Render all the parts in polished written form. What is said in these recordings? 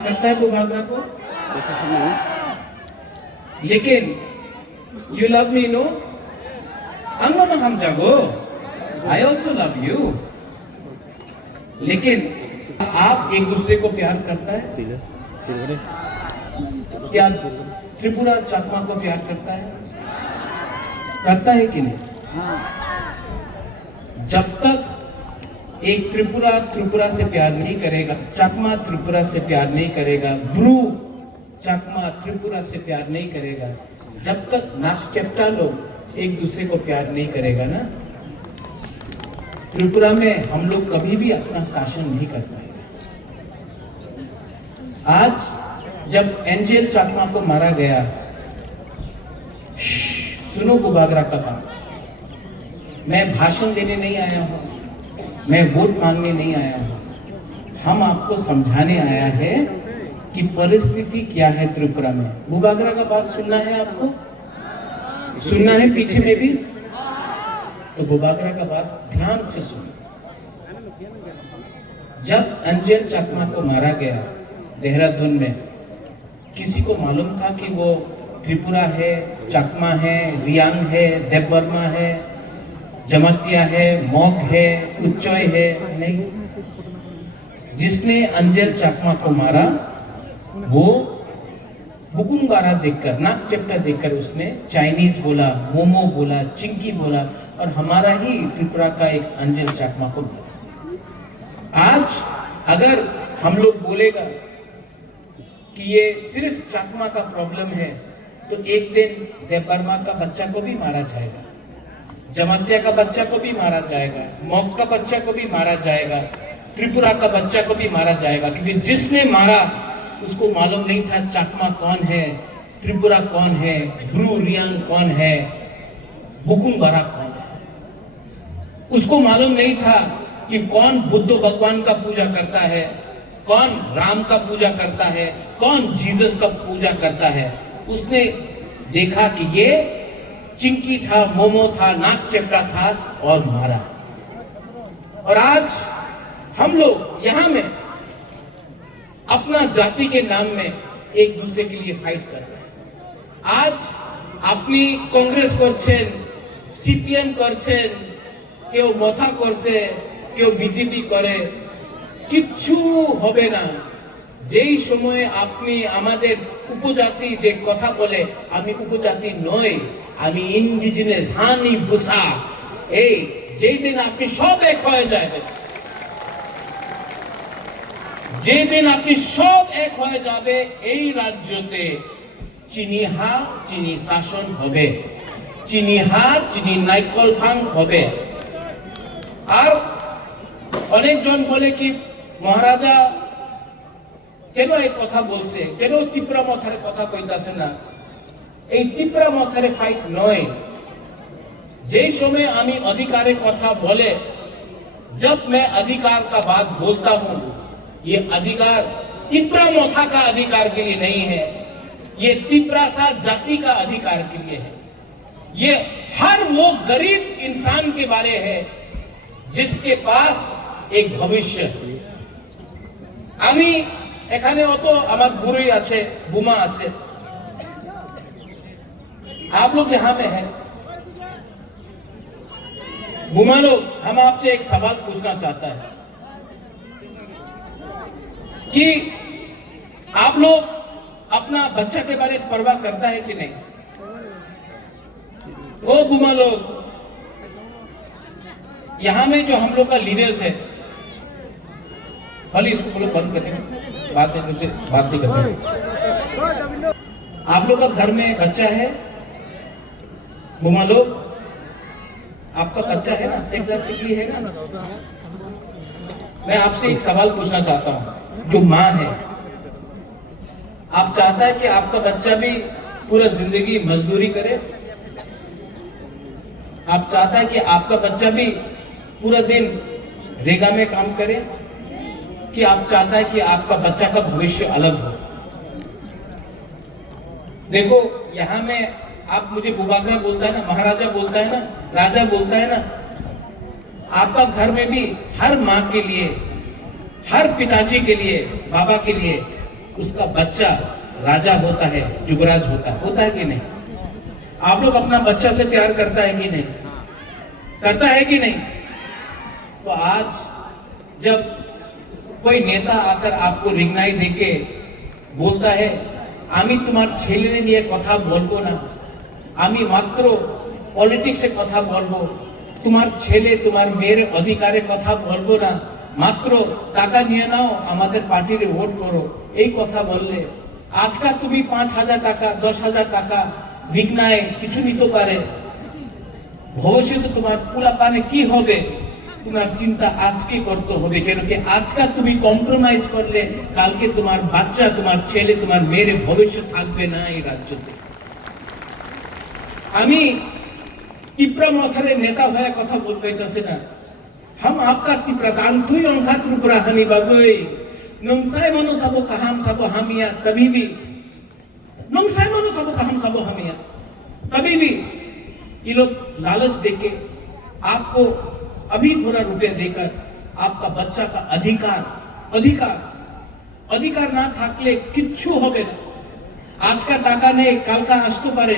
करता है बुबागरा को, लेकिन यू लव मी नो, अंगना हम जागो, आई ऑल्सो लव यू। लेकिन आप एक दूसरे को प्यार करता है क्या? त्रिपुरा चकमा को प्यार करता है कि नहीं? जब तक एक त्रिपुरा से प्यार नहीं करेगा, चकमा त्रिपुरा से प्यार नहीं करेगा, ब्रू चकमा त्रिपुरा से प्यार नहीं करेगा, जब तक नागचेप्टा लोग एक दूसरे को प्यार नहीं करेगा ना, त्रिपुरा में हम लोग कभी भी अपना शासन नहीं कर पाएंगे। आज जब एंजेल चकमा को मारा गया, सुनो बुबागरा का बात, मैं भाषण देने नहीं आया हूं, मैं वोट मांगने नहीं आया हूं, हम आपको समझाने आया है कि परिस्थिति क्या है त्रिपुरा में। बुबागरा का बात सुनना है, आपको सुनना है, पीछे में भी तो बुबागरा का बात ध्यान से सुनो। जब एंजेल चकमा को मारा गया देहरादून में, किसी को मालूम था कि वो त्रिपुरा है, चकमा है, रियांग है, देवबर्मा है, जमातिया है, मॉक है, उच्चोय है? नहीं। जिसने एंजेल चकमा को मारा वो बुकुंगारा देखकर, नागचेप्टा देखकर उसने चाइनीज बोला, मोमो बोला, चिंकी बोला, और हमारा ही त्रिपुरा का एक एंजेल चकमा को बोला। आज अगर हम लोग बोलेगा कि ये सिर्फ चकमा का प्रॉब्लम है, तो एक दिन देवबर्मा का बच्चा को भी मारा जाएगा, जमातिया का बच्चा को भी मारा जाएगा, मॉक का बच्चा को भी मारा जाएगा, त्रिपुरा का बच्चा को भी मारा जाएगा, क्योंकि जिसने मारा उसको मालूम नहीं था चकमा कौन है, त्रिपुरा कौन है, ब्रू रियांग कौन है, बुकुंगारा कौन है। उसको मालूम नहीं था कि कौन बुद्ध भगवान का पूजा करता है, कौन राम का पूजा करता है, कौन जीसस का पूजा करता है। उसने देखा कि ये चिंकी था, मोमो था, नागचेप्टा था और मारा। और आज हम लोग यहां में अपना जाति के नाम में एक दूसरे के लिए फाइट कर रहे हैं। आज अपनी कांग्रेस করছেন, সিপিএম করছেন, কেউ মাথা করছে, কেউ বিজেপি করে, কিচ্ছু হবে না। যেই সময়ে আপনি আমাদের উপজাতি যে কথা বলে, আমি উপজাতি নই, আমি ইন্ডিজিনাস হানি বুসা, এই যেই দিন আপনি সব এক হয়ে যাবেন, যেই দিন আপনি সব এক হয়ে যাবে, এই রাজ্যতে চিনিহা চিনি শাসন হবে, চিনিহা চিনি নাইকল ভাঙ হবে। আর অনেকজন বলে কি মহারাজা কেন এই কথা বলছে, কেন ত্রিপুরা মথারে কথা কইতাছে না? এই ত্রিপুরা মথারে ফাইট নয়। যেই সময় আমি अधिकारे কথা बोले, जब मैं अधिकार का बात बोलता हूं, ये अधिकार त्रिपुरा मोथा का अधिकार के लिए नहीं है, ये त्रिपुरा सा जाति का अधिकार के लिए है। ये हर वो गरीब इंसान के बारे है जिसके पास एक भविष्य है। আমি এখানে অত আমার বুড়ি আছে, বুমা আছে, आप लोग यहाँ पे हैं। बुमा लोग, हम आपसे एक सवाल पूछना चाहता है कि आप लोग अपना बच्चा के बारे में परवाह करता है कि नहीं? वो बुमा लोग, यहां में जो हम लोग का लीडर्स है, भले इसको बोलो बंद कर दें, बात नहीं कर सकते। आप लोग का घर में बच्चा है, बुमा लोग, आपका बच्चा है ना, सिकली है ना? मैं आपसे एक सवाल पूछना चाहता हूं, जो माँ है, आप चाहता है कि आपका बच्चा भी पूरा जिंदगी मजदूरी करे? आप चाहता है कि आपका बच्चा भी पूरा दिन रेगा में काम करे? कि आप चाहता है कि आपका बच्चा का भविष्य अलग हो? देखो, यहां में आप मुझे बुबागरा बोलता है ना, महाराजा बोलता है ना, राजा बोलता है ना, आपका घर में भी हर माँ के लिए, हर पिताजी के लिए, बाबा के लिए उसका बच्चा राजा होता है, युवराज होता है कि नहीं? आप लोग अपना बच्चा से प्यार करता है कि नहीं? करता है कि नहीं? तो आज जब कोई नेता आकर आपको रिंगनाई देके बोलता है आमी तुम्हार छेले निये कथा बोलबो ना, आमी मात्र पलिटिक्से कथा बोलबो, तुम्हार छेले तुम्हार मेरे अधिकारे कथा बोलबो ना, मात्र टाका निये नाओ आमादेर पार्टिरे भोट करो, এই কথা বললে আজকাল তুমি 5,000 টাকা 10,000 টাকা বিঘ্নায় কিছু নিতে পারে, ভবিষ্যতে তোমার পোলাপানে কি হবে তোমার চিন্তা আজকে করতে হবে, কেন কি আজকে তুমি কম্প্রোমাইজ করলে কালকে তোমার বাচ্চা তোমার ছেলে তোমার মেয়ের ভবিষ্যৎ থাকবে না এই রাজ্যতে। আমি তীব্র মাথারে নেতা হয়ে কথা বলতেছি না, हम आपका तीव्र शांतुई अंका त्रिपुरा हनी बागोई नंसाई मनो सबो कहम सबो हमिया तभी भी नंसाई मनो सबो कहम सबो हमिया तभी भी ये लोग लालच देके आपको अभी थोड़ा रुपया देकर आपका बच्चा का अधिकार अधिकार अधिकार ना থাকলে কিচ্ছু হবে না। আজকা টাকা নেই কালকা আসতে পারে,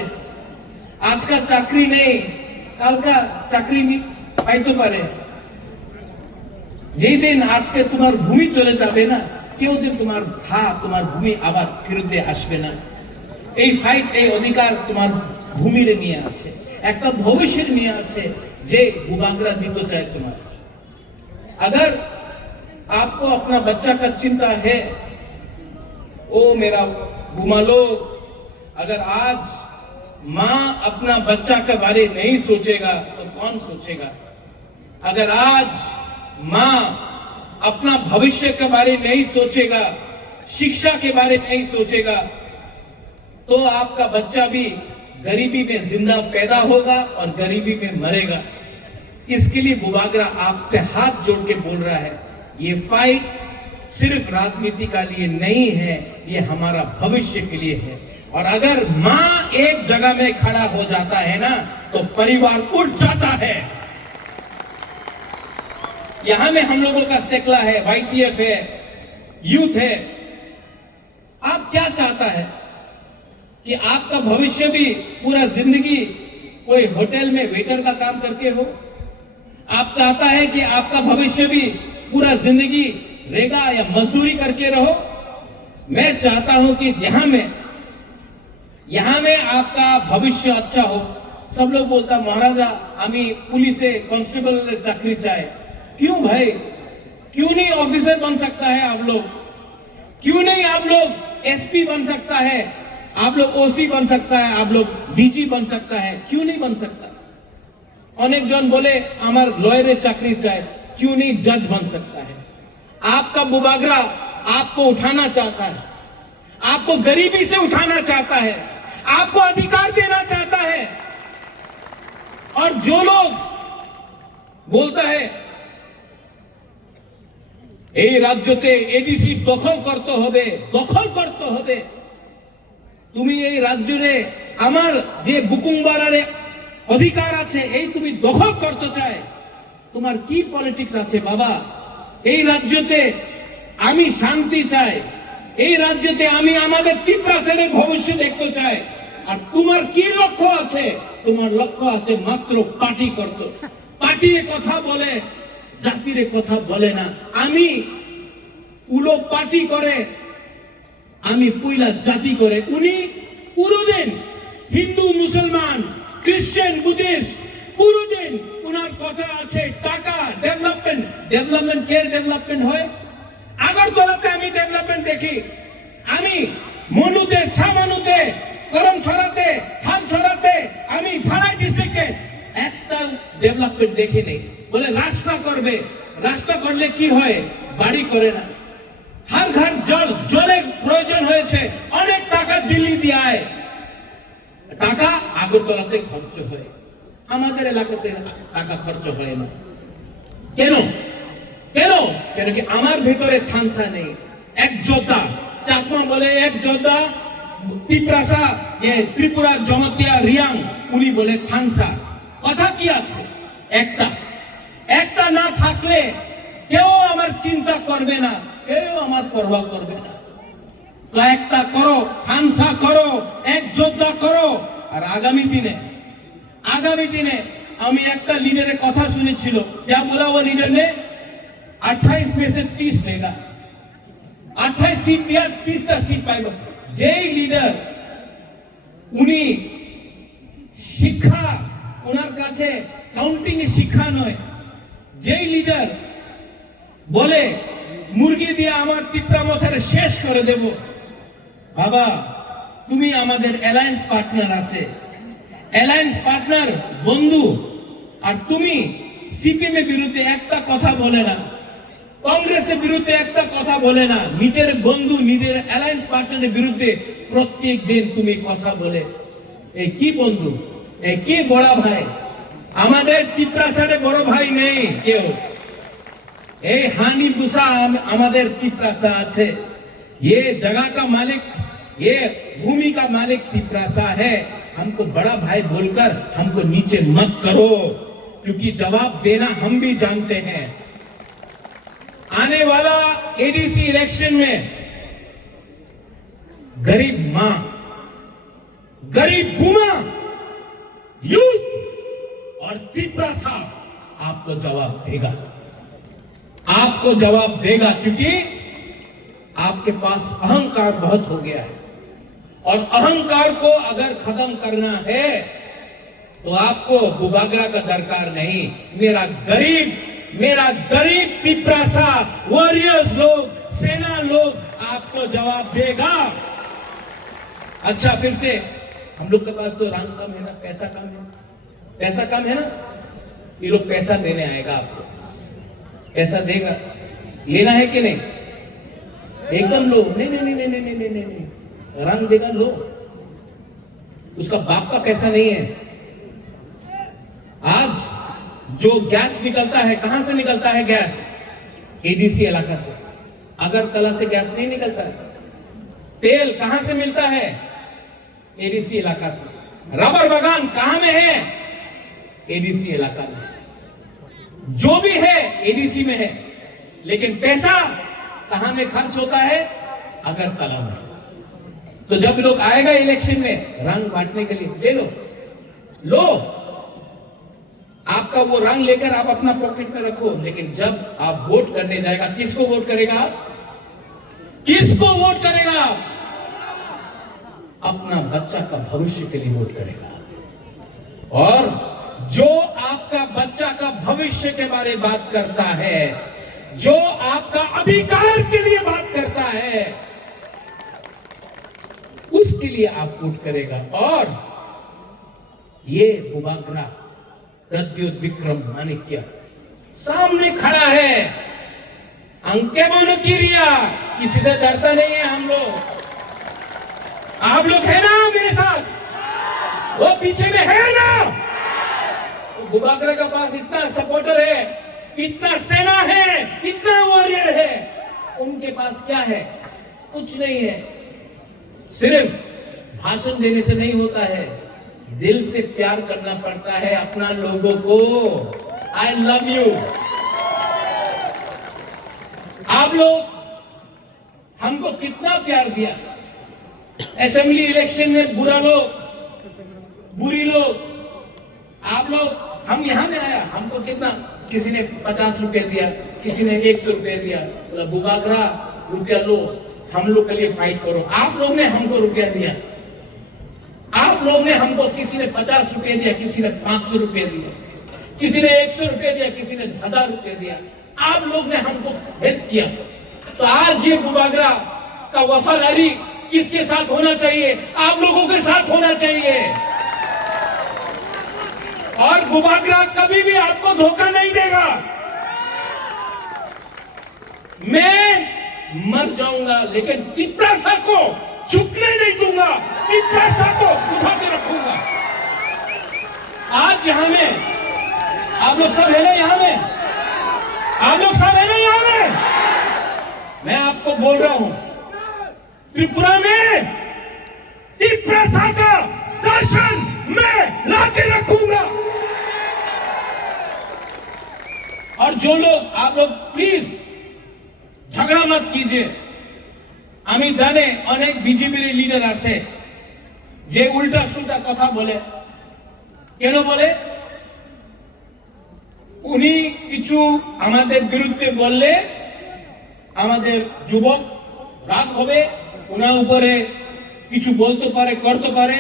আজকা চাকরি নেই কালকা চাকরি পাইতে পারে, যেই দিন আজকে তোমার ভূমি চলে যাবে না কেউ দিন তোমার তোমার ভূমি আবার ফিরতে আসবে না। এই ফাইট এই অধিকার তোমার ভূমির নিয়ে আছে, একটা ভবিষ্যৎ নিয়ে আছে যে बुबागरा दीतो चाहे तुम्हारा। अगर आपको अपना बच्चा का चिंता है, ओ मेरा बुमालो, अगर आज माँ अपना बच्चा के बारे नहीं सोचेगा तो कौन सोचेगा? अगर आज माँ अपना भविष्य के बारे नहीं सोचेगा, शिक्षा के बारे नहीं सोचेगा, तो आपका बच्चा भी गरीबी में जिंदा पैदा होगा और गरीबी में मरेगा। इसके लिए बुबागरा आपसे हाथ जोड़ के बोल रहा है, ये फाइट सिर्फ राजनीति का लिए नहीं है, ये हमारा भविष्य के लिए है। और अगर माँ एक जगह में खड़ा हो जाता है ना तो परिवार उठ जाता है। यहां में हम लोगों का सेकला है, YTF है, यूथ है। आप क्या चाहता है कि आपका भविष्य भी पूरा जिंदगी कोई होटल में वेटर का काम करके हो? आप चाहता है कि आपका भविष्य भी पूरा जिंदगी रेगा या मजदूरी करके रहो? मैं चाहता हूं कि यहां में आपका भविष्य अच्छा हो। सब लोग बोलता महाराजा आमी पुलिस कांस्टेबल चाकरी चाहे, क्यों भाई? क्यों नहीं ऑफिसर बन सकता है आप लोग? क्यों नहीं आप लोग SP बन सकता है, आप लोग OC बन सकता है, आप लोग DG बन सकता है, क्यों नहीं बन सकता? अनेक जन बोले हमार लॉयर चाकरी चाहे, क्यों नहीं जज बन सकता है? आपका बुबागरा आपको उठाना चाहता है, आपको गरीबी से उठाना चाहता है, आपको अधिकार देना चाहता है। और जो लोग बोलता है এই রাজ্যতে এডিসি দখল করতে হবে, তুমি এই রাজ্যে আমার যে বুকুংবারারে অধিকার আছে এই তুমি দখল করতে চায়, তোমার কি পলিটিক্স আছে বাবা? এই রাজ্যতে আমি শান্তি চাই, এই রাজ্যতে আমি আমাদের তিপ্রাসের ভবিষ্যৎ দেখতে চাই। আর তোমার কি লক্ষ্য আছে? তোমার লক্ষ্য আছে মাত্র পার্টি করতে, পার্টির কথা বলে জাতির কথা বলে না। আমি উলো পার্টি করে আমি পয়লা জাতি করে, উনি পুরোদিন হিন্দু মুসলমান খ্রিস্টান বুদ্ধিস্ট পুরোদিন উনার কথা আছে টাকা ডেভেলপমেন্ট কে ডেভেলপমেন্ট হয়? আগরতলাতে আমি ডেভেলপমেন্ট দেখি, আমি মনুতে ছামানুতে করমছড়াতে থানছড়াতে আমি ভাড়াই ডিস্ট্রিক্টে একটা ডেভেলপমেন্ট দেখি নেই। বলে রাস্তা করবে, রাস্তা করলে কি হয়? বাড়ি করে না। हर घर জলের প্রয়োজন হয়েছে, অনেক টাকা দিল্লি দিয়ে আয়, টাকা আগরতলাতে খরচ হয়, আমাদের এলাকাতে টাকা খরচ হয় না। কেন? কেন কি আমার ভিতরে থানসা নেই। এক যোদ্ধা চাকমা বলে এক যোদ্ধা, তিপ্রাসা ত্রিপুরা জনতিয়া রিয়াং উনি বলে থানসা। কথা কি আছে? একটা না থাকলে কেউ আমার চিন্তা করবে না, কেউ আমার পরোয়া করবে না। একটা করো, খানসা করো, এক যোদ্ধা করো। আর আগামী দিনে আমি একটা লিডারের কথা শুনেছিল, क्या बोला वो लीडर ने, 28 में से 30 लेगा, 28 सीट दिया, 30টা सीट পাইব। যেই লিডার উনি শিক্ষা, ওনার কাছে কাউন্টিং এ শিক্ষা নয়, যেই লিডার বলে মুরগি দিয়ে আমার তিপ্রামথারে শেষ করে দেব, বাবা তুমি আমাদের অ্যালায়েন্স পার্টনার আছে, অ্যালায়েন্স পার্টনার বন্ধু, আর তুমি সিপিএম এর বিরুদ্ধে একটা কথা বলে না, কংগ্রেসের বিরুদ্ধে একটা কথা বলে না, নিজের বন্ধু নিজের অ্যালায়েন্স পার্টনারের বিরুদ্ধে প্রত্যেক দিন তুমি কথা বলে। এই কি বন্ধু, এই কি বড় ভাই? আমাদের তিপ্রাসারে বড় ভাই নেই কেউ। এই हानि बुसा আমাদের तिपरासा আছে। ये जगह का मालिक, ये भूमि का मालिक तिपरासा है। हमको बड़ा भाई बोलकर हमको नीचे मत करो, क्योंकि जवाब देना हम भी जानते हैं। आने वाला एडीसी इलेक्शन में गरीब मां, गरीब बुमा, यूथ और तिपरासा आपको जवाब देगा, आपको जवाब देगा, क्योंकि आपके पास अहंकार बहुत हो गया है। और अहंकार को अगर खत्म करना है तो आपको बुबागरा का दरकार नहीं। मेरा गरीब तिपरासा वॉरियर्स लोग, सेना लोग आपको जवाब देगा। अच्छा, फिर से हम लोग के पास तो रंग कम है ना, पैसा कम है, पैसा कम है ना, ये लोग पैसा देने आएगा आपको, पैसा देगा, लेना है कि नहीं? एकदम लो, नहीं नहीं नहीं नहीं नहीं नहीं नहीं, रंग देगा लो, उसका बाप का पैसा नहीं है। आज जो गैस निकलता है, कहां से निकलता है गैस? एडीसी इलाका से। अगरतला से गैस नहीं निकलता है। तेल कहां से मिलता है? एडीसी इलाका से। रबर बागान कहां में है? एडीसी इलाका में। जो भी है एडीसी में है, लेकिन पैसा कहां में खर्च होता है? अगरतला में। तो जब लोग आएगा इलेक्शन में रंग बांटने के लिए, ले लो, आपका वो रंग लेकर आप अपना पॉकेट में रखो, लेकिन जब आप वोट करने जाएगा, किसको वोट करेगा? किसको वोट करेगा? अपना बच्चा का भविष्य के लिए वोट करेगा। और जो आपका बच्चा का भविष्य के बारे में बात करता है, जो आपका अधिकार के लिए बात करता है, उसके लिए आप वोट करेगा। और ये बुबागरा प्रद्योत विक्रम माणिक्य सामने खड़ा है, अंके बोलो किरिया, किसी से डरता नहीं है हम लोग। आप लोग है ना मेरे साथ? वो पीछे में है ना? बुबागरा के पास इतना सपोर्टर है, इतना सेना है, इतना वॉरियर है, उनके पास क्या है? कुछ नहीं है। सिर्फ भाषण देने से नहीं होता है, दिल से प्यार करना पड़ता है अपना लोगों को। I love you. आप लोग हमको कितना प्यार दिया। असेंबली इलेक्शन में बुरा लोग, बुरी लोग, आप लोग, हम यहां में आया, हमको कितना, किसी ने 50 रुपए दिया, किसी ने 100 रुपए दिया, बोला बुबागरा रुपया लो, हम लोग के लिए फाइट करो। आप लोग ने हमको रुपया दिया, आप लोग ने हमको, किसी ने 50 रुपए दिया, किसी ने 500 रुपए दिया, किसी ने 100 रुपए दिया, किसी ने 1000 रुपए दिया। आप लोग ने हमको हेल्प किया। तो आज ये बुबागरा का वफादारी किसके साथ होना चाहिए? आप लोगों के साथ होना चाहिए। और बुबागरा कभी भी आपको धोखा नहीं देगा। मैं मर जाऊंगा, लेकिन तिपरासा को झुकने नहीं दूंगा, तिपरासा को उठा के रखूंगा। आज यहां में आप लोग सब है ना, यहां में आप लोग सब है ना, यहां में मैं आपको बोल रहा हूं, त्रिपुरा में तिपरासा का शासन मैं लाके रखूंगा। और जो लोग, आप लोग प्लीज झगड़ा मत कीजिए। আমি জানে অনেক বিজেপির লিডার আছে যে উল্টা সুল্টা কথা বলে। কেন বলে? উনি কিছু আমাদের বিরুদ্ধে বললে আমাদের যুবক রাগ হবে, ওনার উপরে কিছু বলতে পারে, করতে পারে,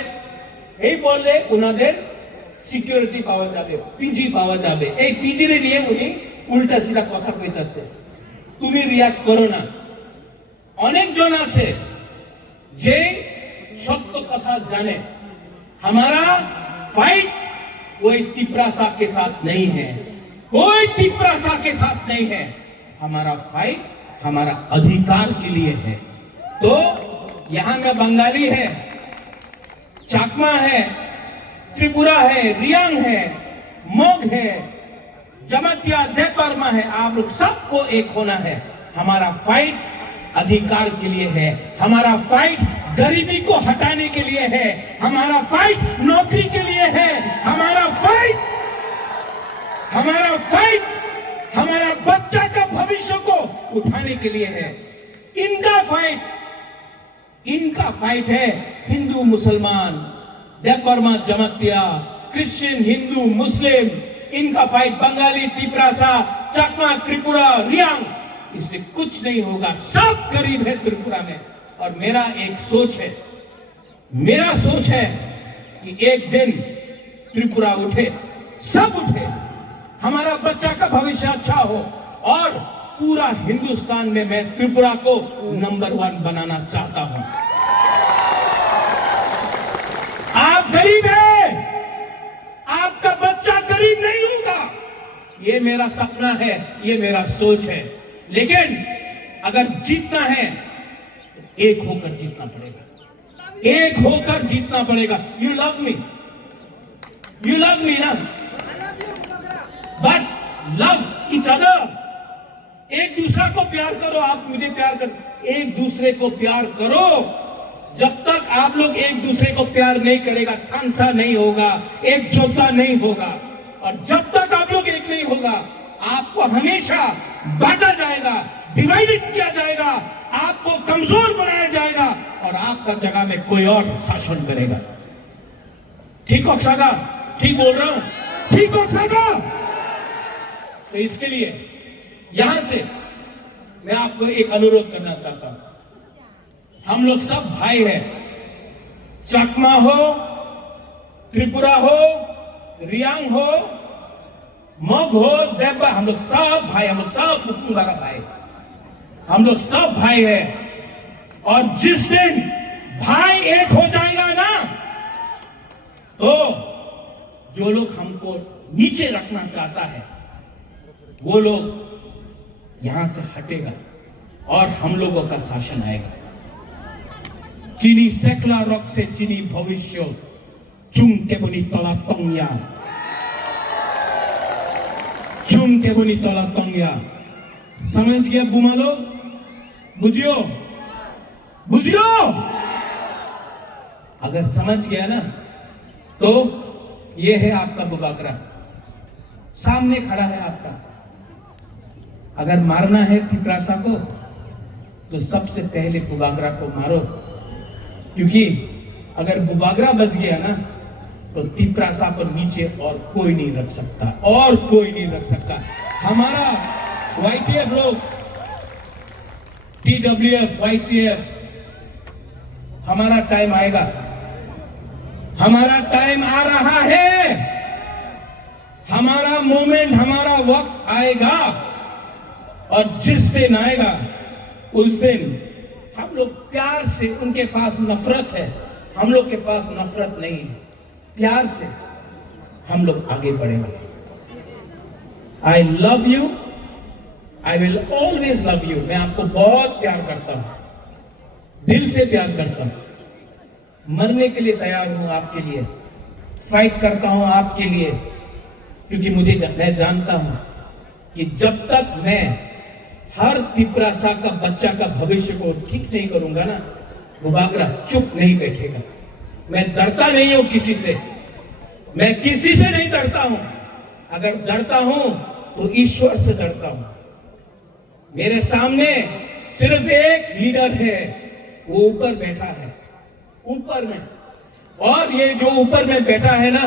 এই বললে ওনাদের সিকিউরিটি পাওয়া যাবে, পিজি পাওয়া যাবে। এই পিজি নিয়ে উনি উল্টা সিধা কথা কইতাছে। তুমি রিয়াক্ট করো না। অনেকজন আছে যে সত্য কথা জানে। हमारा फाइट कोई तिपरासा के साथ नहीं है, कोई तिपरासा के साथ नहीं है। हमारा फाइट हमारा अधिकार के लिए है। तो यहां में बंगाली है, चाकमा है, त्रिपुरा है, रियांग है, मोग है, जमातिया देवबर्मा है। आप लोग सबको एक होना है। हमारा फाइट अधिकार के लिए है, हमारा फाइट गरीबी को हटाने के लिए है, हमारा फाइट नौकरी के लिए है, हमारा फाइट हमारा बच्चा का भविष्य को उठाने के लिए है। इनका फाइट है हिंदू मुसलमान, देवबर्मा जमातिया, क्रिश्चियन, हिंदू, मुस्लिम, इनका फाइट बंगाली, तिपरासा, चकमा, त्रिपुरा, रियांग, इससे कुछ नहीं होगा। सब गरीब है त्रिपुरा में। और मेरा एक सोच है कि एक दिन त्रिपुरा उठे, सब उठे, हमारा बच्चा का भविष्य अच्छा हो, और पूरा हिंदुस्तान में मैं त्रिपुरा को नंबर 1 बनाना चाहता हूं। आप गरीब हैं, आपका बच्चा गरीब नहीं होगा, ये मेरा सपना है, ये मेरा सोच है। लेकिन अगर जीतना है एक होकर जीतना पड़ेगा, एक होकर जीतना पड़ेगा। यू लव मी ना, बट लव ईच अदर। एक दूसरा को प्यार करो, आप मुझे प्यार करो, एक दूसरे को प्यार करो। जब तक आप लोग एक दूसरे को प्यार नहीं करेगा, खानसा नहीं होगा, एकजुटता नहीं होगा। और जब तक आप लोग एक नहीं होगा, आपको हमेशा बांटा जाएगा, डिवाइडेड किया जाएगा, आपको कमजोर बनाया जाएगा, और आपका जगह में कोई और शासन करेगा। ठीक हो सागा? ठीक बोल रहा हूं? ठीक हो सागा? तो इसके लिए यहां से मैं आपको एक अनुरोध करना चाहता हूं। हम लोग सब भाई हैं, चकमा हो, त्रिपुरा हो, रियांग हो, मोग हो, देवबा, हम लोग सब भाई, हम लोग सब बुकुंगारा भाई, हम लोग सब भाई हैं। और जिस दिन भाई एक हो जाएगा ना, तो जो लोग हमको नीचे रखना चाहता है वो लोग यहां से हटेगा और हम लोगों का शासन आएगा। चीनी सेकला रॉक से चीनी भविष्य चुम के बनी तला तंगिया, चुम के बनी तला तंगिया। समझ गया बुमा लोग? बुझियो बुझियो। अगर समझ गया ना, तो ये है आपका बुबागरा, सामने खड़ा है आपका। अगर मारना है तिपरासा को, तो सबसे पहले बुबागरा को मारो, क्योंकि अगर बुबागरा बच गया ना, तो तिपरासा को नीचे और कोई नहीं रख सकता, और कोई नहीं रख सकता। हमारा YTF लोग, TWF, YTF, हमारा टाइम आएगा, हमारा टाइम आ रहा है, हमारा मोमेंट, हमारा वक्त आएगा। और जिस दिन आएगा उस दिन हम लोग प्यार से, उनके पास नफरत है, हम लोग के पास नफरत नहीं है, प्यार से हम लोग आगे बढ़ेंगे। I love you, I will always love you. मैं आपको बहुत प्यार करता हूं, दिल से प्यार करता हूं, मरने के लिए तैयार हूं आपके लिए, फाइट करता हूं आपके लिए, क्योंकि मैं जानता हूं कि जब तक मैं हर तिपरासा का बच्चा का भविष्य को ठीक नहीं करूंगा ना, बुबागरा चुप नहीं बैठेगा। मैं डरता नहीं हूं किसी से, मैं किसी से नहीं डरता हूं। अगर डरता हूं तो ईश्वर से डरता हूं। मेरे सामने सिर्फ एक लीडर है, वो ऊपर बैठा है, ऊपर में। और ये जो ऊपर में बैठा है ना,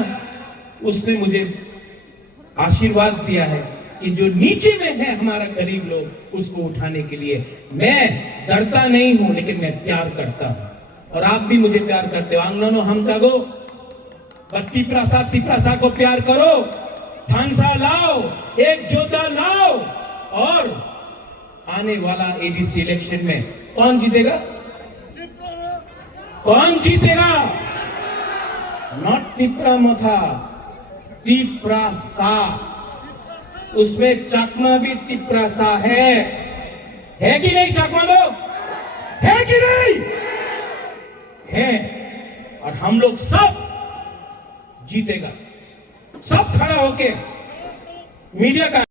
उसने मुझे आशीर्वाद दिया है कि जो नीचे में है हमारा गरीब लोग, उसको उठाने के लिए। मैं डरता नहीं हूं, लेकिन मैं प्यार करता हूं, और आप भी मुझे प्यार करते हो। आंगनों हम जागो, तिप्रासा को प्यार करो, थानसा लाओ, एक जोधा लाओ। और आने वाला एडीसी इलेक्शन में कौन जीतेगा? कौन जीतेगा? नॉट तिप्रामथा, तिप्रासा। उसमें चकमा भी तिप्रासा है कि नहीं? चकमा लोग है कि नहीं? है। और हम लोग सब जीतेगा, सब खड़ा होके मीडिया का